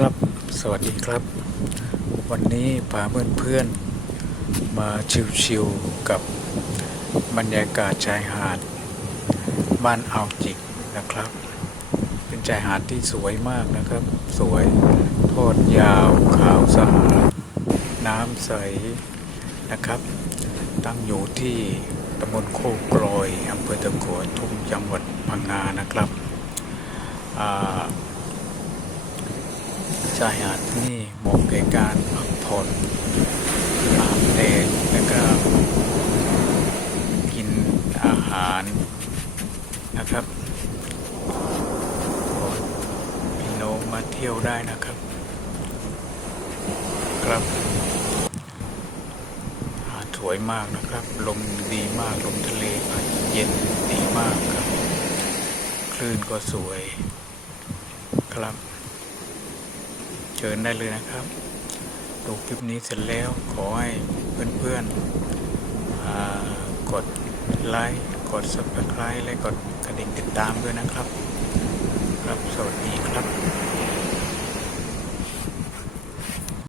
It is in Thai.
ครับ สวัสดีครับ วันนี้พาเพื่อนเพื่อนๆมาชิวๆกับบรรยากาศชายหาด บ้านอ่าวจิกนะครับ เป็นชายหาดที่สวยมากนะครับ สวยทอดยาวขาวสะอาดน้ำใสนะครับ ตั้งอยู่ที่ตำบลโคกลอยอำเภอตะกัวทุ่งจังหวัดพังงานะครับอ่า ชายหาดที่นี่เหมาะแก่การพักผ่อนอาบแดดแล้วก็กินอาหารนะครับพี่น้องมาเที่ยวได้นะครับ ครับหาดสวยมากนะครับ ลมดีมากลมทะเลเย็นดีมากครับ คลื่นก็สวยครับ เชิญได้เลยนะครับ ดูคลิปนี้เสร็จแล้วขอให้เพื่อนๆกดไลค์ กด subscribe และกดกระดิ่งติดตามด้วยนะครับ ครับสวัสดี